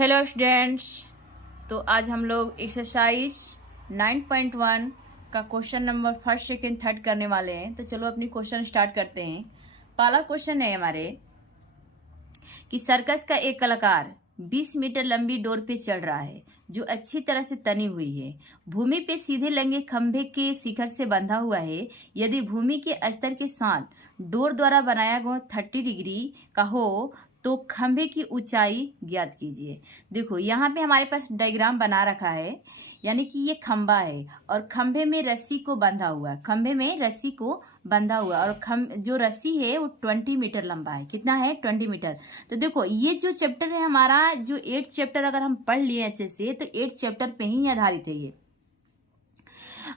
Hello students. तो आज हम लोग एक्सरसाइज 9.1 का question number first second third करने वाले हैं। तो चलो अपनी क्वेश्चन स्टार्ट करते हैं। पहला क्वेश्चन है हमारे कि सर्कस का एक कलाकार 20 मीटर लंबी डोर पे चढ़ रहा है जो अच्छी तरह से तनी हुई है। भूमि पे सीधे लंगे खंभे के शिखर से बंधा हुआ है। यदि भूमि के स्तर के साथ डोर द्वारा बनाया कोण 30 डिग्री का हो तो खंभे की ऊंचाई ज्ञात कीजिए। देखो यहाँ पे हमारे पास डायग्राम बना रखा है, यानी कि ये खंभा है और खंभे में रस्सी को बंधा हुआ है। खंभे में रस्सी को बंधा हुआ है और जो रस्सी है वो 20 मीटर लंबा है। कितना है? 20 मीटर। तो देखो ये जो चैप्टर है हमारा, जो 8 चैप्टर अगर हम पढ़ लिए अच्छे से तो 8 चैप्टर पे ही आधारित है ये।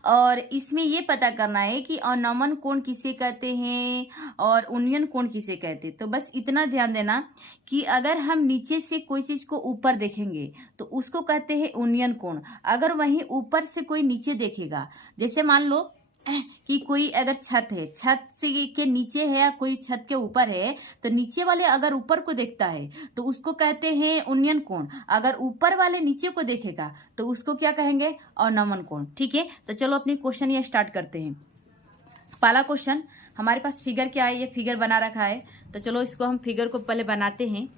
और इसमें ये पता करना है कि अवनमन कोण किसे कहते हैं और उन्नयन कोण किसे कहते हैं। तो बस इतना ध्यान देना कि अगर हम नीचे से कोई चीज को ऊपर देखेंगे तो उसको कहते हैं उन्नयन कोण। अगर वहीं ऊपर से कोई नीचे देखेगा, जैसे मान लो कि कोई अगर छत है, छत से के नीचे है या कोई छत के ऊपर है, तो नीचे वाले अगर ऊपर को देखता है तो उसको कहते हैं उन्नयन कोण। अगर ऊपर वाले नीचे को देखेगा तो उसको क्या कहेंगे? अवनमन कोण। ठीक है, तो चलो अपनी क्वेश्चन ये स्टार्ट करते हैं। पहला क्वेश्चन हमारे पास फिगर क्या है, ये फिगर बना रखा है। तो चलो इसको हम फिगर को पहले बनाते हैं।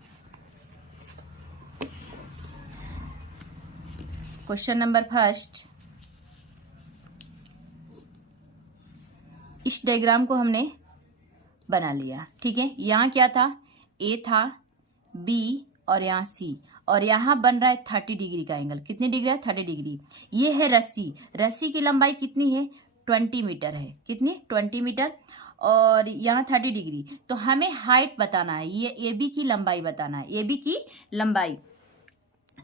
क्वेश्चन नंबर फर्स्ट, इस डायग्राम को हमने बना लिया। ठीक है, यहाँ क्या था? ए था, बी और यहाँ सी, और यहाँ बन रहा है 30 डिग्री का एंगल। कितनी डिग्री है? 30 डिग्री। ये है रस्सी। रस्सी की लंबाई कितनी है? 20 मीटर है। कितनी? 20 मीटर। और यहाँ 30 डिग्री। तो हमें हाइट बताना है, ये ए बी की लंबाई बताना है, ए बी की लंबाई।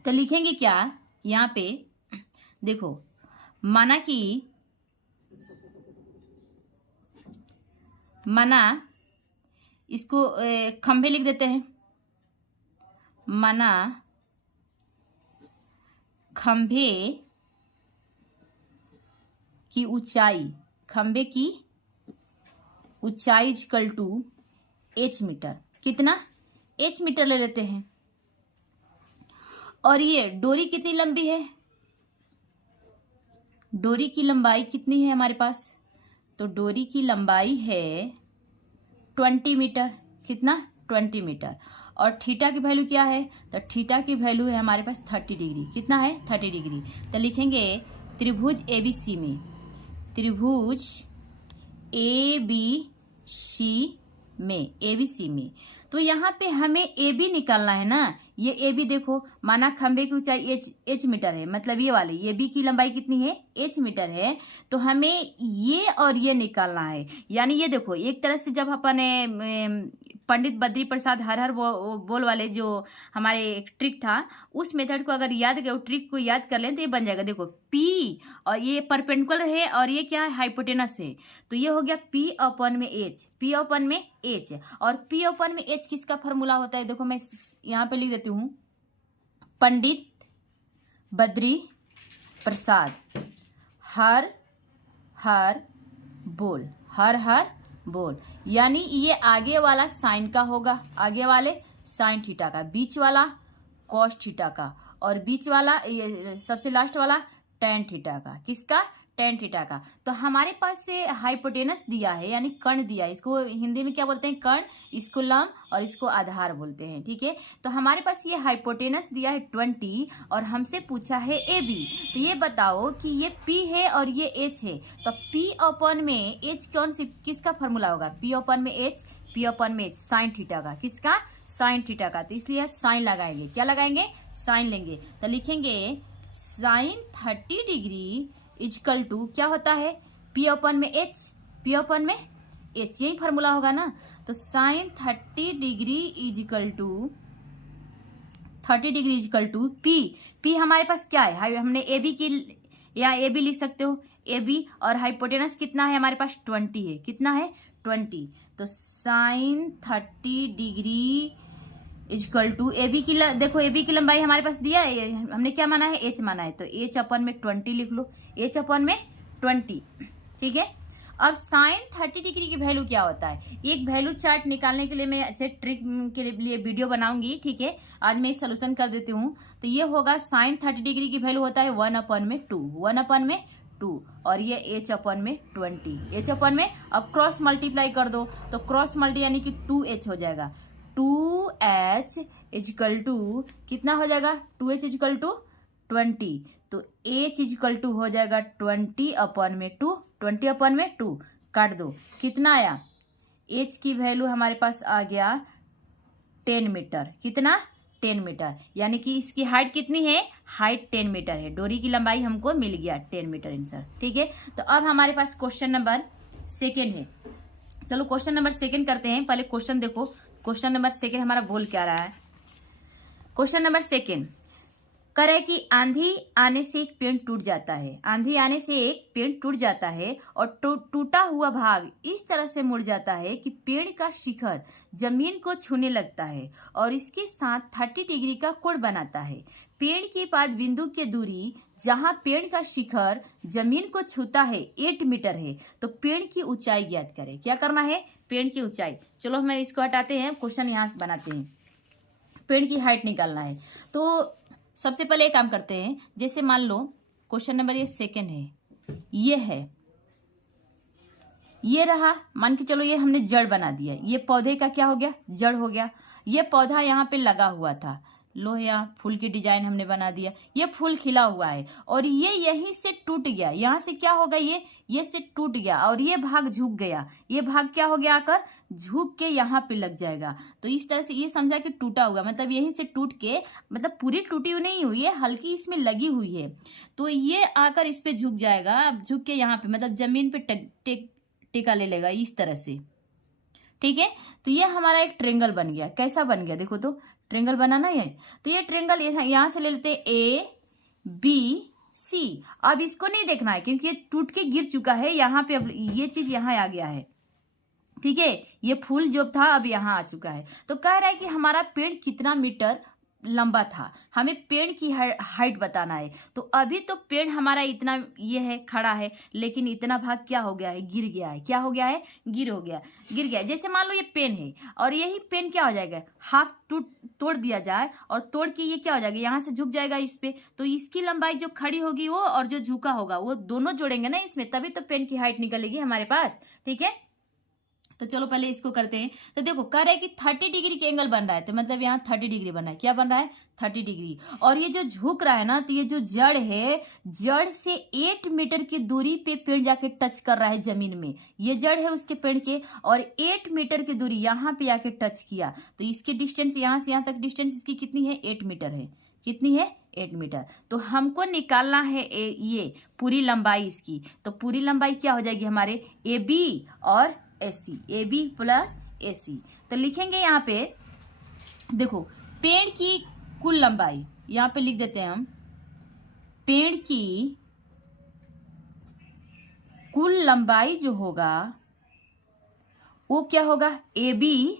तो लिखेंगे क्या यहाँ पे? देखो, माना इसको खंभे लिख देते हैं। माना खंभे की ऊंचाई, खंभे की ऊंचाई इक्वल टू h मीटर। कितना? h मीटर ले लेते हैं। और ये डोरी कितनी लंबी है? डोरी की लंबाई कितनी है हमारे पास? तो डोरी की लंबाई है 20 मीटर। कितना? 20 मीटर। और थीटा की वैल्यू क्या है? तो थीटा की वैल्यू है हमारे पास 30 डिग्री। कितना है? 30 डिग्री। तो लिखेंगे त्रिभुज एबीसी में, त्रिभुज एबीसी में, एबीसी में। तो यहाँ पे हमें ए बी निकालना है ना। ये ए बी देखो, माना खंभे की ऊंचाई एच मीटर है, मतलब ये वाली ए बी की लंबाई कितनी है? एच मीटर है। तो हमें ये और ये निकालना है। यानी ये देखो, एक तरह से जब अपने पंडित बद्री प्रसाद हर हर बोल वाले जो हमारे एक ट्रिक था, उस मेथड को अगर याद कर, ट्रिक को याद कर लें तो ये बन जाएगा। देखो पी, और ये परपेंडिकुलर है और ये क्या है? हाइपोटेनस है। तो ये हो गया पी अपन में एच, पी अपन में एच। और पी अपन में एच किसका फॉर्मूला होता है? देखो मैं यहाँ पे लिख देती हूँ, पंडित बद्री प्रसाद हर हर बोल, हर हर बोल। यानी ये आगे वाला साइन का होगा, आगे वाले साइन थीटा का, बीच वाला कॉस थीटा का, और बीच वाला ये सबसे लास्ट वाला टेन थीटा का। किसका? टेन थीटा का। तो हमारे पास से हाइपोटेनस दिया है, यानी कर्ण दिया है। इसको हिंदी में क्या बोलते हैं? कर्ण। इसको लंब और इसको आधार बोलते हैं। ठीक है, तो हमारे पास ये हाइपोटेनस दिया है 20 और हमसे पूछा है ए बी। तो ये बताओ कि ये P है और ये H है, तो P अपन में H कौन सी, किसका फॉर्मूला होगा? P अपन में H, P अपन में साइन थीटा का। किसका? साइन थीटा का। तो इसलिए साइन लगाएंगे। क्या लगाएंगे? साइन लेंगे। तो लिखेंगे साइन 30 डिग्री इक्वल टू क्या होता है? P अपन में H, P अपन में H, यही फॉर्मूला होगा ना। तो sine 30 degree equal to 30 degree equal to P। P हमारे पास क्या है? हमने ए बी की, या ए बी लिख सकते हो, ए बी। और हाइपोटेनस कितना है हमारे पास? 20 है। कितना है? 20। तो sine 30 degree equal to A B की देखो ए बी की लंबाई हमारे पास दिया है, हमने क्या माना है? एच माना है। तो एच अपन में 20 लिख लो, एच अपन में 20। ठीक है, अब साइन 30 डिग्री की वैल्यू क्या होता है, एक वैल्यू चार्ट निकालने के लिए मैं अच्छे ट्रिक के लिए वीडियो बनाऊंगी, ठीक है। आज मैं सोल्यूशन कर देती हूँ। तो ये होगा साइन 30 डिग्री की वैल्यू होता है 1/2 और ये h/20 h/में। अब क्रॉस मल्टीप्लाई कर दो, तो क्रॉस मल्टी यानी कि 2h हो जाएगा। 2h इजिकल टू कितना हो जाएगा, 2h इजिकल टू 20, तो h इजिकल टू हो जाएगा 20/2 काट दो, कितना आया, h की वैल्यू हमारे पास आ गया 10 मीटर। कितना, 10 मीटर, यानी कि इसकी हाइट कितनी है, हाइट 10 मीटर है। डोरी की लंबाई हमको मिल गया 10 मीटर आंसर, ठीक है। तो अब हमारे पास क्वेश्चन नंबर 2 है। चलो क्वेश्चन नंबर 2 करते हैं। पहले क्वेश्चन देखो, क्वेश्चन नंबर 2 हमारा बोल क्या रहा है। क्वेश्चन नंबर 2 करे कि आंधी आने से एक पेड़ टूट जाता है, आंधी आने से एक पेड़ टूट जाता है और टूटा हुआ भाग इस तरह से मुड़ जाता है कि पेड़ का शिखर जमीन को छूने लगता है और इसके साथ 30 डिग्री का कोण बनाता है। पेड़ के पास बिंदु की दूरी जहां पेड़ का शिखर जमीन को छूता है 8 मीटर है, तो पेड़ की ऊंचाई ज्ञात करें। क्या करना है, पेड़ की ऊंचाई। चलो हम इसको हटाते हैं, क्वेश्चन यहाँ से बनाते हैं। पेड़ की हाइट निकालना है, तो सबसे पहले एक काम करते हैं। जैसे मान लो क्वेश्चन नंबर ये 2 है, ये है, ये रहा, मान के चलो ये हमने जड़ बना दिया। ये पौधे का क्या हो गया, जड़ हो गया। ये पौधा यहाँ पे लगा हुआ था, लो यहाँ फूल की डिजाइन हमने बना दिया। ये फूल खिला हुआ है और ये यहीं से टूट गया, यहाँ से क्या होगा, ये से टूट गया और ये भाग झुक गया। ये भाग क्या हो गया, आकर झुक के यहाँ पे लग जाएगा। तो इस तरह से ये समझा कि टूटा हुआ, मतलब यहीं से टूट के, मतलब पूरी टूटी हुई नहीं हुई है, हल्की इसमें लगी हुई है। तो ये आकर इस पे झुक जाएगा। अब झुक के यहाँ पे मतलब जमीन पे टेका ले लेगा इस तरह से, ठीक है। तो ये हमारा एक ट्रेंगल बन गया। कैसा बन गया देखो, तो ट्रेंगल बना ना ये। तो ये ट्रेंगल यहां से ले लेते ABC। अब इसको नहीं देखना है क्योंकि ये टूट के गिर चुका है यहाँ पे। अब ये चीज यहाँ आ गया है, ठीक है। ये फूल जो था अब यहाँ आ चुका है। तो कह रहा है कि हमारा पेड़ कितना मीटर लंबा था, हमें पेड़ की हाइट बताना है। तो अभी तो पेड़ हमारा इतना ये है, खड़ा है, लेकिन इतना भाग क्या हो गया है, गिर गया है। क्या हो गया है, गिर गया। जैसे मान लो ये पेन है और यही पेन क्या हो जाएगा, हाफ तोड़ दिया जाए और तोड़ के ये क्या हो जाएगा, यहाँ से झुक जाएगा इस पे। तो इसकी लंबाई जो खड़ी होगी वो और जो झुका होगा वो दोनों जोड़ेंगे ना इसमें, तभी तो पेन की हाइट निकलेगी हमारे पास, ठीक है। तो चलो पहले इसको करते हैं। तो देखो कह रहा है कि 30 डिग्री के एंगल बन रहा है, तो मतलब यहाँ 30 डिग्री बन रहा है। क्या बन रहा है, 30 डिग्री। और ये जो झुक रहा है ना, तो ये जो जड़ है, जड़ से 8 मीटर की दूरी पे पेड़ जाके टच कर रहा है जमीन में। ये जड़ है उसके पेड़ के और 8 मीटर की दूरी यहाँ पे आके टच किया। तो इसकी डिस्टेंस यहाँ से यहाँ तक डिस्टेंस इसकी कितनी है, 8 मीटर है। कितनी है, 8 मीटर। तो हमको निकालना है ये पूरी लंबाई इसकी। तो पूरी लंबाई क्या हो जाएगी हमारे, AB और AC, AB प्लस AC। तो लिखेंगे यहाँ पे, देखो पेड़ की कुल लंबाई यहाँ पे लिख देते हैं हम। पेड़ की कुल लंबाई जो होगा वो क्या होगा, AB,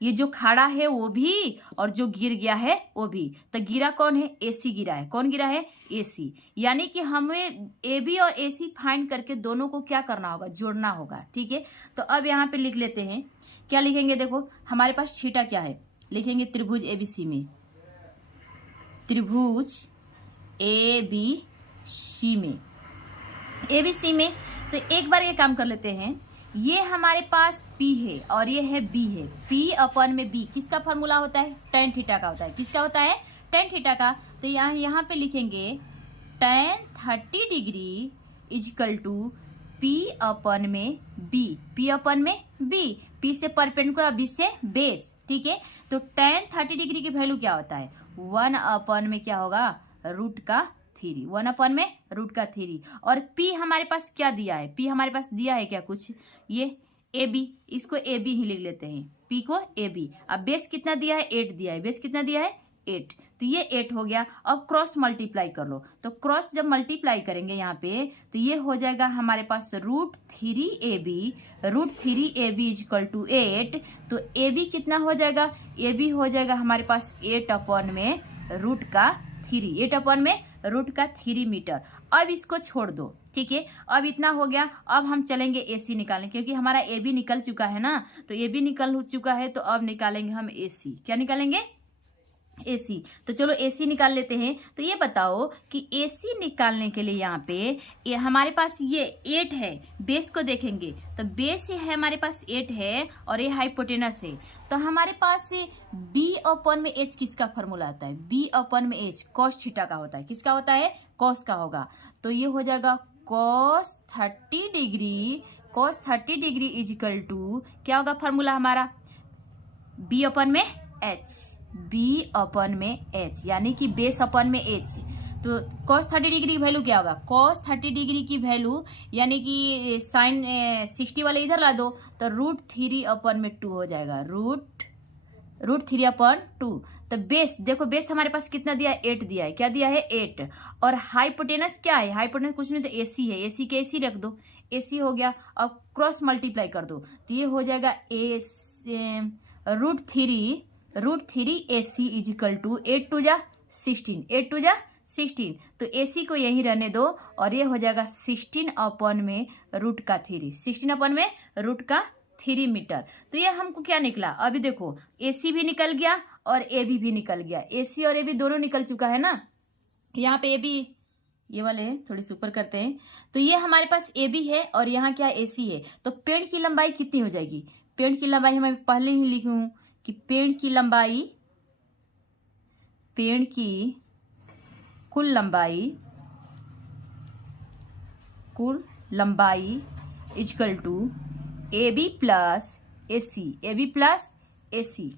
ये जो खड़ा है वो भी और जो गिर गया है वो भी। तो गिरा कौन है, AC गिरा है। कौन गिरा है, AC। यानी कि हमें AB और AC फाइंड करके दोनों को क्या करना होगा, जोड़ना होगा, ठीक है। तो अब यहाँ पे लिख लेते हैं, क्या लिखेंगे, देखो हमारे पास थीटा क्या है, लिखेंगे त्रिभुज ABC में, त्रिभुज ABC में। तो एक बार ये काम कर लेते हैं, ये हमारे पास P है और ये है B है। P/B किसका फॉर्मूला होता है, tan थीटा का होता है। किसका होता है, tan थीटा का। तो यहाँ पे लिखेंगे tan 30 डिग्री इजकल टू P/B। P से परपेंडिकुलर, B से बेस, ठीक है। तो tan 30 डिग्री की वैल्यू क्या होता है, 1/में क्या होगा, √3। 1/√3। और P हमारे पास क्या दिया है, P हमारे पास दिया है क्या कुछ, ये AB, इसको AB ही लिख लेते हैं, P को AB। अब बेस कितना दिया है, 8 दिया है। बेस कितना दिया है, 8। तो ये 8 हो गया। अब क्रॉस मल्टीप्लाई कर लो। तो क्रॉस जब मल्टीप्लाई करेंगे यहाँ पे, तो ये हो जाएगा हमारे पास √3AB इजकल टू 8। तो AB कितना हो जाएगा, AB हो जाएगा हमारे पास 8/√3। 8/√3 √3 मीटर। अब इसको छोड़ दो, ठीक है। अब इतना हो गया। अब हम चलेंगे AC निकालने, क्योंकि हमारा AB निकल चुका है ना, तो AB निकल हो चुका है, तो अब निकालेंगे हम AC। क्या निकालेंगे? AC। तो चलो AC निकाल लेते हैं। तो ये बताओ कि AC निकालने के लिए यहाँ पे ये हमारे पास ये 8 है। बेस को देखेंगे तो बेस है हमारे पास 8 है और ये हाइपोटेनस है। तो हमारे पास से B/H किसका फॉर्मूला आता है? B/H cos थीटा का होता है। किसका होता है? cos का होगा। तो ये हो जाएगा cos 30 डिग्री इजिकल टू क्या होगा फॉर्मूला हमारा? B/H यानी कि बेस अपन में H। तो cos 30 डिग्री की वैल्यू क्या होगा? cos 30 डिग्री की वैल्यू यानी कि साइन 60 वाले इधर ला दो, तो √3/2 हो जाएगा। √3/2। तो बेस देखो, बेस हमारे पास कितना दिया है? 8 दिया है। क्या दिया है? 8। और हाइपोटेनस क्या है? हाइपोटेनस कुछ नहीं तो AC है। AC के AC रख दो, AC हो गया। अब क्रॉस मल्टीप्लाई कर दो, तो ये हो जाएगा √3 AC इजिकल टू 8 टू जा 16। तो AC को यहीं रहने दो और ये हो जाएगा 16/√3 मीटर। तो ये हमको क्या निकला? अभी देखो AC भी निकल गया और AB भी निकल गया। AC और AB दोनों निकल चुका है ना। यहाँ पे AB ये वाले हैं, थोड़ी सी ऊपर करते हैं। तो ये हमारे पास AB है और यहाँ क्या AC है। तो पेड़ की लंबाई कितनी हो जाएगी? पेड़ की लंबाई मैं पहले ही लिखी हूँ कि पेड़ की कुल लंबाई equal to AB plus AC।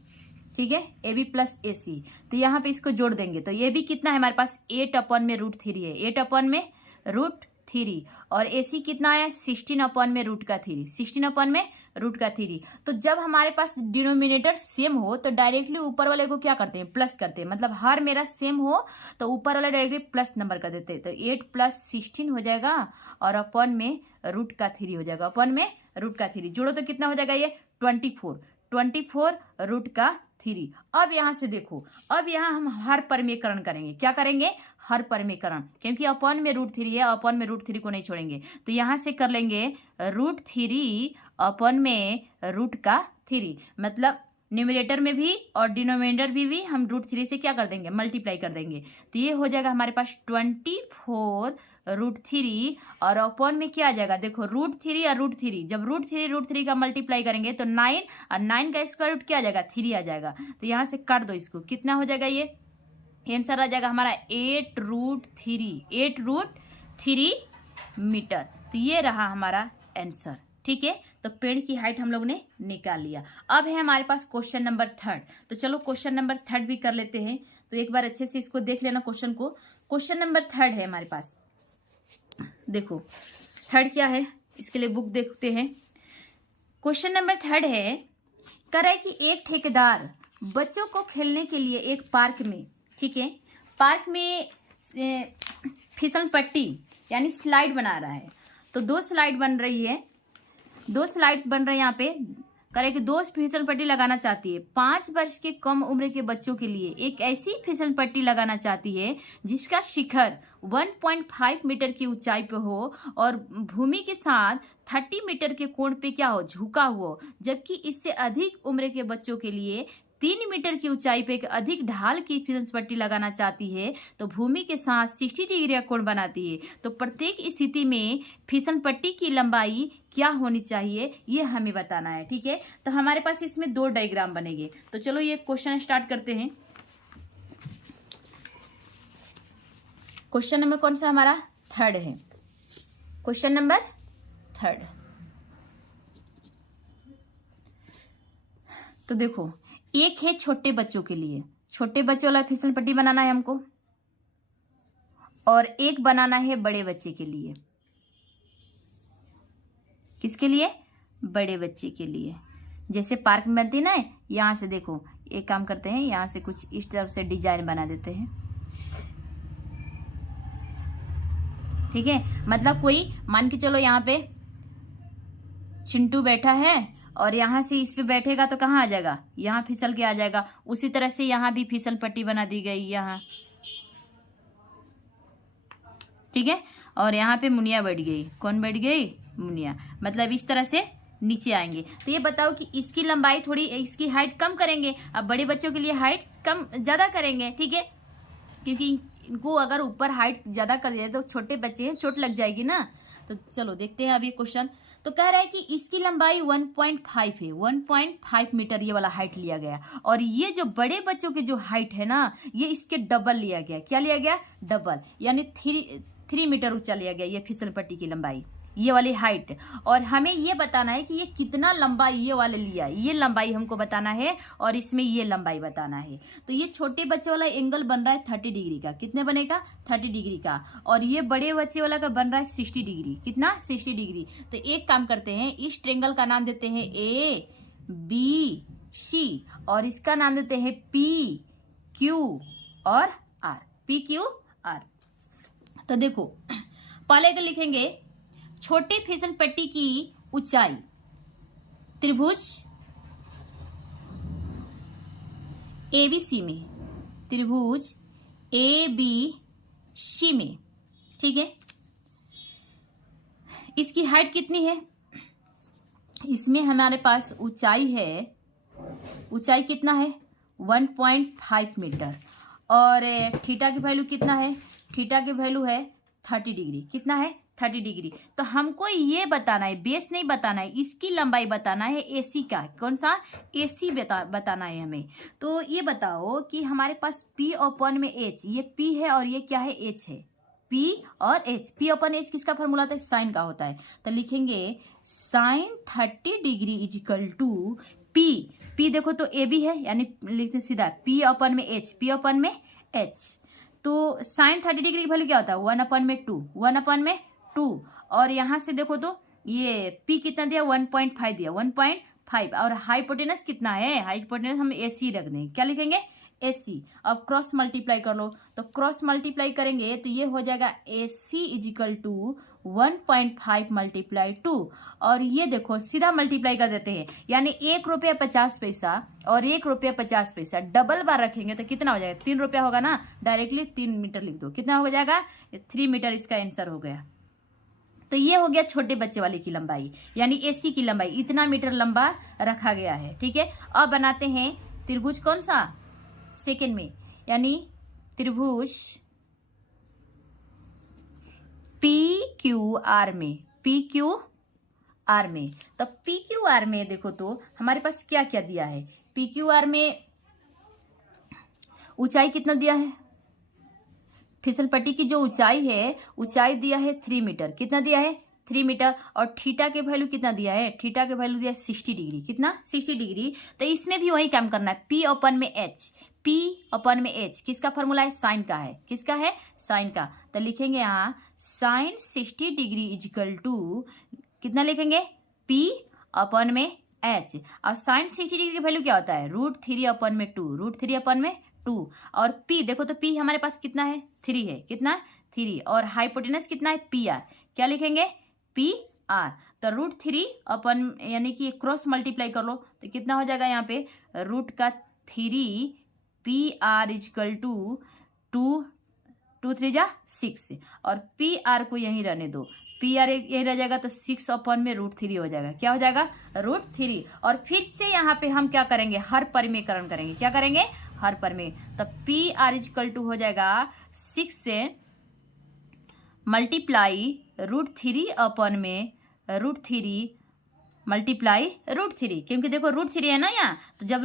ठीक है, AB प्लस AC। तो यहाँ पे इसको जोड़ देंगे तो ये भी कितना है हमारे पास? 8/√3 है। 8/√3 और AC कितना है? 16/√3। तो जब हमारे पास डिनोमिनेटर सेम हो तो डायरेक्टली ऊपर वाले को क्या करते हैं? प्लस करते हैं। मतलब हर मेरा सेम हो तो ऊपर वाला डायरेक्टली प्लस नंबर कर देते हैं। तो 8 + 16 हो जाएगा और अपन में √3 हो जाएगा। अपन में √3 जोड़ो तो कितना हो जाएगा? ये 24 अब यहाँ से देखो, अब यहाँ हम हर परमीकरण करेंगे। क्या करेंगे? हर परमीकरण, क्योंकि अपन में √3 है, अपन में √3 को नहीं छोड़ेंगे। तो यहाँ से कर लेंगे √3 अपन में √3, मतलब न्यूमरेटर में भी और डिनोमिनेटर भी हम √3 से क्या कर देंगे? मल्टीप्लाई कर देंगे। तो ये हो जाएगा हमारे पास 24√3 और अपन में क्या आ जाएगा? देखो √3 और √3, जब √3 का मल्टीप्लाई करेंगे तो 9 और 9 का स्क्वायर रूट क्या आ जाएगा? 3 आ जाएगा। तो यहाँ से काट दो इसको, कितना हो जाएगा? ये आंसर आ जाएगा हमारा 8√3 मीटर। तो ये रहा हमारा आंसर। ठीक है, तो पेड़ की हाइट हम लोग ने निकाल लिया। अब है हमारे पास क्वेश्चन नंबर 3। तो चलो क्वेश्चन नंबर 3 भी कर लेते हैं। तो एक बार अच्छे से इसको देख लेना क्वेश्चन को। क्वेश्चन नंबर 3 है हमारे पास। देखो 3 क्या है, इसके लिए बुक देखते हैं। क्वेश्चन नंबर 3 है, कह रहा है कि एक ठेकेदार बच्चों को खेलने के लिए एक पार्क में, ठीक है, पार्क में फिसल पट्टी यानी स्लाइड बना रहा है। तो 2 स्लाइड्स बन रही है यहाँ पे। करे कि 2 फिसल पट्टी लगाना चाहती है। 5 वर्ष के कम उम्र के बच्चों के लिए एक ऐसी फिसल पट्टी लगाना चाहती है जिसका शिखर 1.5 मीटर की ऊंचाई पे हो और भूमि के साथ 30 मीटर के कोण पे क्या हो? झुका हुआ। जबकि इससे अधिक उम्र के बच्चों के लिए 3 मीटर की ऊंचाई पे एक अधिक ढाल की फिसल पट्टी लगाना चाहती है तो भूमि के साथ 60 डिग्री का कोण बनाती है। तो प्रत्येक स्थिति में फिसल पट्टी की लंबाई क्या होनी चाहिए, ये हमें बताना है। ठीक है, तो हमारे पास इसमें 2 डायग्राम बनेंगे। तो चलो ये क्वेश्चन स्टार्ट करते हैं। क्वेश्चन नंबर कौन सा हमारा? 3 है। Question number 3। तो देखो, एक है छोटे बच्चों के लिए, छोटे बच्चों वाला फिसल पट्टी बनाना है हमको, और एक बनाना है बड़े बच्चे के लिए। किसके लिए? बड़े बच्चे के लिए। जैसे पार्क में बनती है ना, यहाँ से देखो एक काम करते हैं, यहाँ से कुछ इस तरफ से डिजाइन बना देते हैं। ठीक है, मतलब कोई मान के चलो यहाँ पे चिंटू बैठा है और यहाँ से इस पे बैठेगा तो कहाँ आ जाएगा? यहाँ फिसल के आ जाएगा। उसी तरह से यहाँ भी फिसल पट्टी बना दी गई। यहाँ ठीक है। और यहाँ पे मुनिया बैठ गई, कौन बैठ गई? मुनिया। मतलब इस तरह से नीचे आएंगे। तो ये बताओ कि इसकी लंबाई थोड़ी, इसकी हाइट कम करेंगे। अब बड़े बच्चों के लिए हाइट कम ज़्यादा करेंगे, ठीक है, क्योंकि इनको अगर ऊपर हाइट ज़्यादा कर दिया तो छोटे बच्चे हैं, चोट लग जाएगी ना। तो चलो देखते हैं अब ये क्वेश्चन। तो कह रहा है कि इसकी लंबाई 1.5 है, 1.5 मीटर ये वाला हाइट लिया गया। और ये जो बड़े बच्चों की जो हाइट है ना, ये इसके डबल लिया गया। क्या लिया गया? डबल, यानी 3 मीटर ऊंचा लिया गया ये फिसल पट्टी की लंबाई, ये वाली हाइट। और हमें ये बताना है कि ये कितना लंबा ये वाले लिया, ये लंबाई हमको बताना है और इसमें ये लंबाई बताना है। तो ये छोटे बच्चे वाला एंगल बन रहा है 30 डिग्री का। कितने बनेगा? 30 डिग्री का। और ये बड़े बच्चे वाला का बन रहा है 60 डिग्री। कितना? 60 डिग्री। तो एक काम करते हैं, इस ट्रेंगल का नाम देते हैं ABC और इसका नाम देते हैं PQ और R। PQR। तो देखो पहले के लिखेंगे छोटे फिसल पट्टी की ऊंचाई, त्रिभुज ABC में, त्रिभुज ABC में, ठीक है। इसकी हाइट कितनी है? इसमें हमारे पास ऊंचाई है, ऊंचाई कितना है? 1.5 मीटर। और थीटा की वैल्यू कितना है? थीटा की वैल्यू है 30 डिग्री। कितना है? 30 डिग्री। तो हमको ये बताना है, बेस नहीं बताना है, इसकी लंबाई बताना है AC का। कौन सा? AC बताना है हमें। तो ये बताओ कि हमारे पास P अपन में H, ये P है और ये क्या है? H है। P और H, P अपन H किसका फॉर्मूला होता है? साइन का होता है। तो लिखेंगे sine 30 degree equal to P। P देखो तो AB है, यानी लिखते सीधा P अपन में H, P अपन में H। तो साइन 30 डिग्री की वैल्यू क्या होता है? 1/2, 1/2। और यहाँ से देखो तो ये P कितना दिया? 1.5 दिया, 1.5। और हाइपोटेनस कितना है? हाइपोटेनस हम AC रख देंगे। क्या लिखेंगे? AC। अब क्रॉस मल्टीप्लाई कर लो, तो क्रॉस मल्टीप्लाई करेंगे तो ये हो जाएगा AC इजिकल टू 1.5 × 2। और ये देखो सीधा मल्टीप्लाई कर देते हैं, यानी 1 रुपया 50 पैसा और 1 रुपया 50 पैसा डबल बार रखेंगे तो कितना हो जाएगा? 3 रुपया होगा ना। डायरेक्टली 3 मीटर लिख दो। कितना हो जाएगा? 3 मीटर इसका आंसर हो गया। तो ये हो गया छोटे बच्चे वाले की लंबाई, यानी AC की लंबाई इतना मीटर लंबा रखा गया है, ठीक है। अब बनाते हैं त्रिभुज, कौन सा? सेकेंड में, यानी त्रिभुज PQR में, PQR में। तब PQR में देखो तो हमारे पास क्या क्या दिया है? PQR में ऊंचाई कितना दिया है? फिसल पट्टी की जो ऊंचाई है, ऊंचाई दिया है 3 मीटर। कितना दिया है? 3 मीटर। और थीटा के वैल्यू कितना दिया है? थीटा के वैल्यू दिया है 60 डिग्री। कितना? 60 डिग्री। तो इसमें भी वही काम करना है, P अपन में H, P अपन में H किसका फॉर्मूला है? साइन का है। किसका है? साइन का। तो लिखेंगे यहाँ साइन 60 डिग्री इजिकल टू कितना लिखेंगे? P अपन में H। और साइन 60 डिग्री की वैल्यू क्या होता है? √3 अपन में 2, √3 अपन में 2। और P देखो तो P हमारे पास कितना है? 3 है। कितना? 3। और हाइपोटेनस कितना है? PR। क्या लिखेंगे? PR। तो √3 अपन, यानी कि क्रॉस मल्टीप्लाई कर लो तो कितना हो जाएगा? यहाँ पे √3 PR इजिकल टू 2 3 जा 6। और PR को यहीं रहने दो, PR यहीं रह जाएगा तो 6 अपन में √3 हो जाएगा। क्या हो जाएगा? √3। और फिर से यहाँ पे हम क्या करेंगे? हर परिमेयकरण करेंगे। क्या करेंगे? हर परिमेय। तो PR इजिकल टू हो जाएगा 6 से मल्टीप्लाई √3 अपन में √3 मल्टीप्लाई √3, क्योंकि देखो √3 है ना यहाँ, तो जब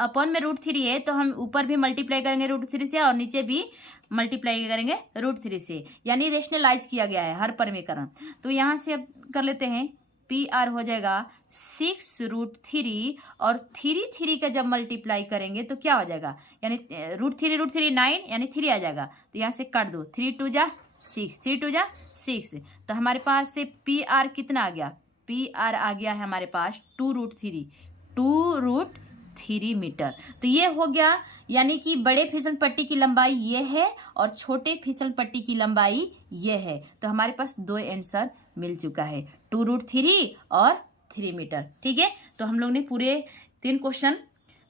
अपन में √3 है तो हम ऊपर भी मल्टीप्लाई करेंगे √3 से और नीचे भी मल्टीप्लाई करेंगे √3 से, यानी रेशनलाइज किया गया है हर परिमेयकरण। तो यहाँ से अब कर लेते हैं, PR हो जाएगा 6√3 और 3 का जब मल्टीप्लाई करेंगे तो क्या हो जाएगा? यानी √3 9, यानी 3 आ जाएगा। तो यहाँ से काट दो, 3 2 जा 6, 3 2 जा 6। तो हमारे पास से PR कितना आ गया? PR आ गया है हमारे पास 2√3 मीटर। तो ये हो गया, यानी कि बड़े फिसल पट्टी की लंबाई ये है और छोटे फिसल पट्टी की लंबाई ये है। तो हमारे पास 2 आंसर मिल चुका है, 2√3 और 3 मीटर। ठीक है, तो हम लोग ने पूरे 3 क्वेश्चन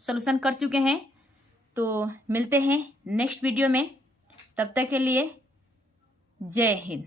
सोल्यूशन कर चुके हैं। तो मिलते हैं नेक्स्ट वीडियो में, तब तक के लिए जय हिंद।